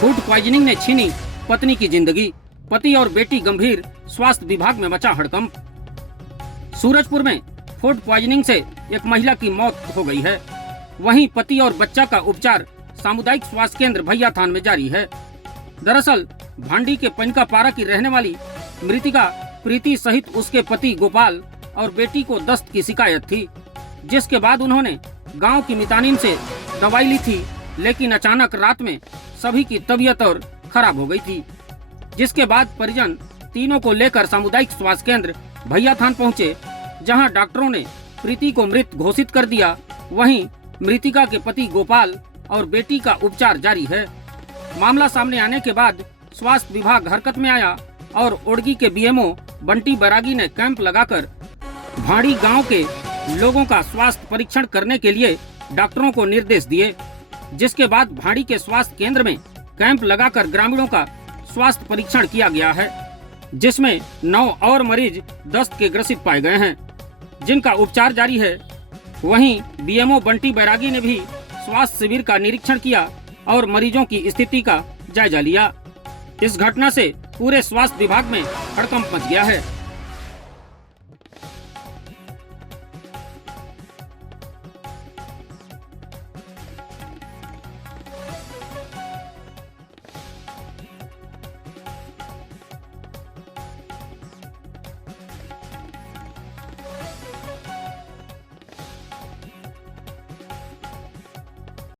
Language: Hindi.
फूड पॉइजनिंग ने छीनी पत्नी की जिंदगी, पति और बेटी गंभीर, स्वास्थ्य विभाग में मचा हड़कंप। सूरजपुर में फूड पॉइजनिंग से एक महिला की मौत हो गई है। वहीं पति और बच्चा का उपचार सामुदायिक स्वास्थ्य केंद्र भैयाथान में जारी है। दरअसल भांडी के पनका पारा की रहने वाली मृतिका प्रीति सहित उसके पति गोपाल और बेटी को दस्त की शिकायत थी, जिसके बाद उन्होंने गांव की मितानिन से दवाई ली थी, लेकिन अचानक रात में सभी की तबीयत और खराब हो गई थी। जिसके बाद परिजन तीनों को लेकर सामुदायिक स्वास्थ्य केंद्र भैयाथान पहुंचे, जहां डॉक्टरों ने प्रीति को मृत घोषित कर दिया। वहीं मृतिका के पति गोपाल और बेटी का उपचार जारी है। मामला सामने आने के बाद स्वास्थ्य विभाग हरकत में आया और ओड़गी के बीएमओ बंटी बैरागी ने कैंप लगाकर भाड़ी गांव के लोगों का स्वास्थ्य परीक्षण करने के लिए डॉक्टरों को निर्देश दिए। जिसके बाद भाड़ी के स्वास्थ्य केंद्र में कैंप लगाकर ग्रामीणों का स्वास्थ्य परीक्षण किया गया है, जिसमें 9 और मरीज दस्त के ग्रसित पाए गए हैं, जिनका उपचार जारी है। वहीं बीएमओ बंटी बैरागी ने भी स्वास्थ्य शिविर का निरीक्षण किया और मरीजों की स्थिति का जायजा लिया। इस घटना से पूरे स्वास्थ्य विभाग में हड़कंप मच गया है।